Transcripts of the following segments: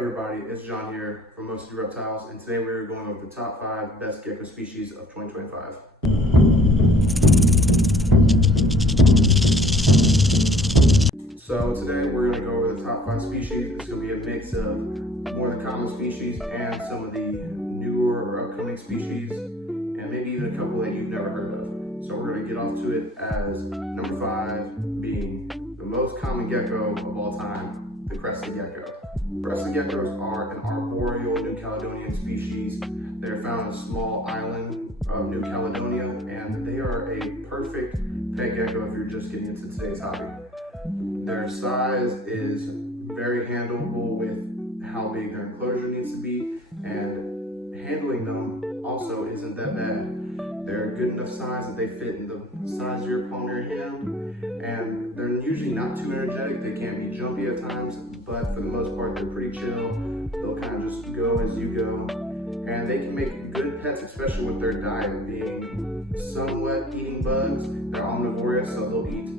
everybody, it's John here from Mostly Reptiles, and today we're going over the top 5 best gecko species of 2025. So today we're going to go over the top 5 species. It's going to be a mix of more of the common species and some of the newer or upcoming species, and maybe even a couple that you've never heard of. So we're going to get off to it as number 5 being the most common gecko of all time, the crested gecko. Crested geckos are an arboreal New Caledonian species. They're found on a small island of New Caledonia, and they are a perfect pet gecko if you're just getting into today's hobby. Their size is very handleable with how big their enclosure needs to be, and handling them also isn't that bad. They're a good enough size that they fit in the size of your palm of your hand, and they're usually not too energetic. They can be jumpy at times, but for the most part, they're pretty chill. They'll kind of just go as you go, and they can make good pets, especially with their diet being somewhat eating bugs. They're omnivorous, so they'll eat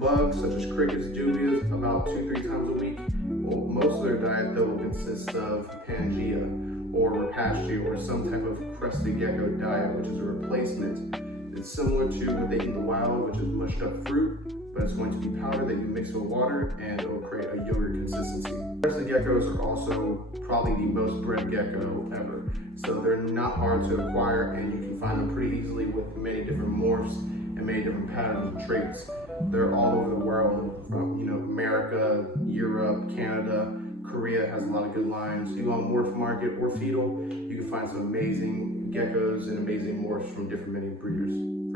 bugs such as crickets, dubias about 2-3 times a week. Well, most of their diet though will consist of Pangea or Rapace or some type of crested gecko diet, which is a replacement. It's similar to what they eat in the wild, which is mushed up fruit, but it's going to be powder that you mix with water and it will create a yogurt consistency. Crested geckos are also probably the most bred gecko ever. So they're not hard to acquire, and you can find them pretty easily with many different morphs and many different patterns and traits. They're all over the world, from America, Europe, Canada, Korea has a lot of good lines. You go on Morph Market or Fetal, you can find some amazing geckos and amazing morphs from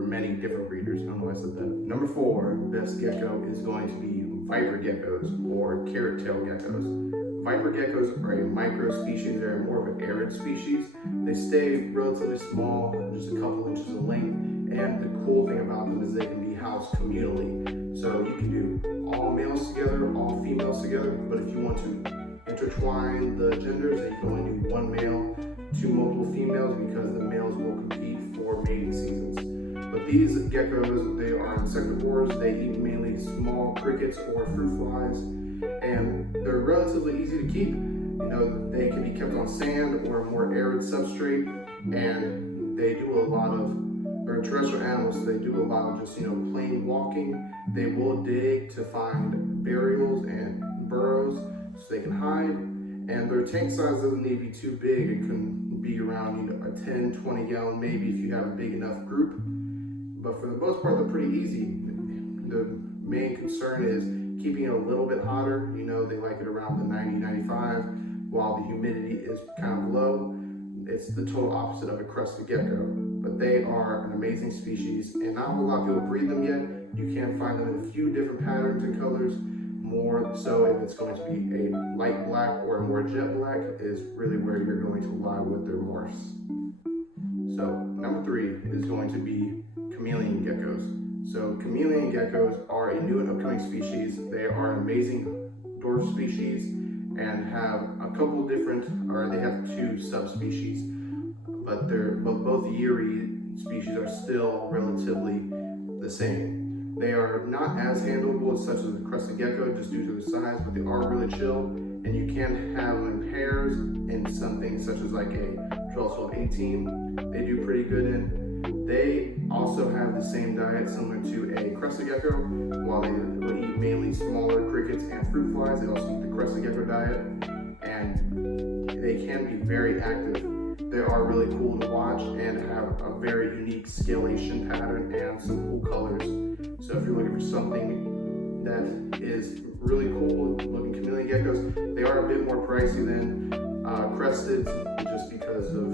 many different breeders. I don't know why I said that. Number 4, best gecko is going to be viper geckos or carrot tail geckos. Viper geckos are a micro species. They're more of an arid species. They stay relatively small, just a couple inches in length. And the cool thing about them is they can be housed communally. So you can do all males together, all females together, but if you want to intertwine the genders, then you can only do one male to multiple females, because the males will compete for mating seasons. But these geckos, they are insectivores. They eat mainly small crickets or fruit flies, and they're relatively easy to keep. They can be kept on sand or a more arid substrate, and they do a lot of, they're terrestrial animals, so they do a lot of just, plain walking. They will dig to find burials and burrows so they can hide, and their tank size doesn't need to be too big. It can be around a 10-20 gallon maybe if you have a big enough group, but for the most part they're pretty easy. The main concern is keeping it a little bit hotter. They like it around the 90-95, while the humidity is kind of low. It's the total opposite of a crested gecko, but they are an amazing species, and not a whole lot of people breed them yet. You can find them in a few different patterns and colors. More so if it's going to be a light black or a more jet black is really where you're going to lie with their morphs. So number 3 is going to be chameleon geckos. So chameleon geckos are a new and upcoming species. They are an amazing dwarf species and have a couple different, or they have 2 subspecies, but both Yuri species are still relatively the same. They are not as handleable such as the crested gecko just due to the size, but they are really chill, and you can have them in pairs in something such as like a 12-18. They do pretty good in. They also have the same diet similar to a crested gecko. While they will eat mainly smaller crickets and fruit flies, they also eat the crested gecko diet, and they can be very active. They are really cool to watch and have a very unique scalation pattern and some cool colors. So if you're looking for something that is really cool looking chameleon geckos, they are a bit more pricey than crested, just because of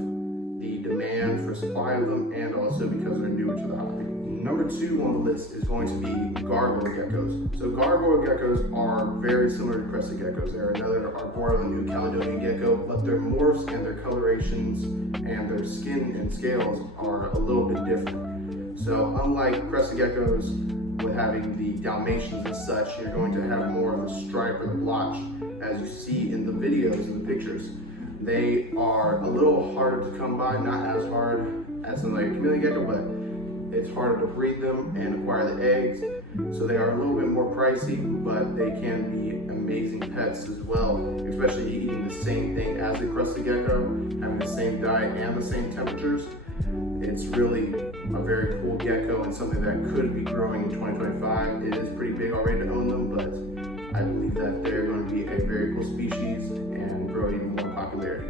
the demand for supply of them, and also because they're newer to the hobby. Number 2 on the list is going to be gargoyle geckos. So gargoyle geckos are very similar to crested geckos. They're another arboreal New Caledonian gecko, but their morphs and their colorations and their skin and scales are a little bit different. So unlike crested geckos, with having the Dalmatians and such, you're going to have more of the stripe or the blotch as you see in the videos and the pictures. They are a little harder to come by, not as hard as something like a chameleon gecko, but it's harder to breed them and acquire the eggs. So they are a little bit more pricey, but they can be amazing pets as well, especially eating the same thing as a crested gecko, having the same diet and the same temperatures. It's really a very cool gecko and something that could be growing in 2025. It is pretty big already to own them, but I believe that they're going to be a very cool species and grow even more popularity.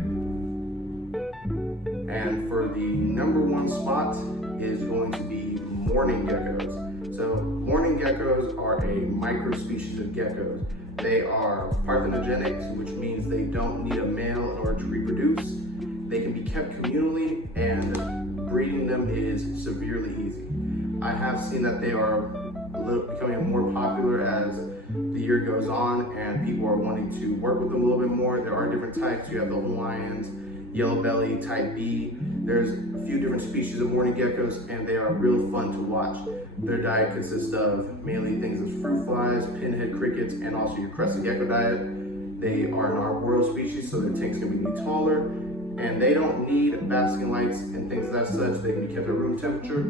And for the #1 spot is going to be mourning geckos. So mourning geckos are a micro species of geckos. They are parthenogenic, which means they don't need a male in order to reproduce. They can be kept communally, and breeding them is severely easy. I have seen that they are becoming more popular as the year goes on and people are wanting to work with them a little bit more. There are different types. You have the Hawaiians, yellow belly, type B. There's a few different species of mourning geckos and they are real fun to watch. Their diet consists of mainly things as fruit flies, pinhead crickets, and also your crested gecko diet. They are an arboreal species, so their tanks can be taller, and they don't need basking lights and things of that such. They can be kept at room temperature.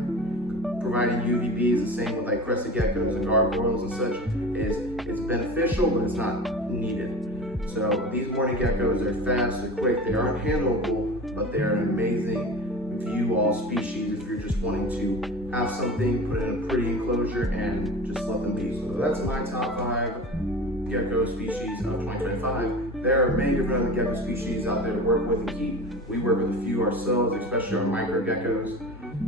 Providing UVB is the same with like crested geckos and gargoyles and such. It's beneficial, but it's not needed. So these mourning geckos are fast, they're quick, they aren't handleable, but they're an amazing view-all species if you're just wanting to have something, put it in a pretty enclosure, and just let them be. So that's my top 5 gecko species of 2025. There are many different other gecko species out there to work with and keep. We work with a few ourselves, especially our micro geckos.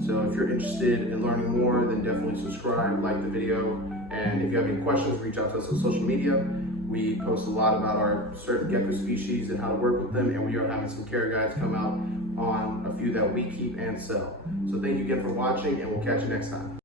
So if you're interested in learning more, then definitely subscribe, like the video, and if you have any questions, reach out to us on social media. We post a lot about our certain gecko species and how to work with them, and we are having some care guides come out on a few that we keep and sell. So thank you again for watching, and we'll catch you next time.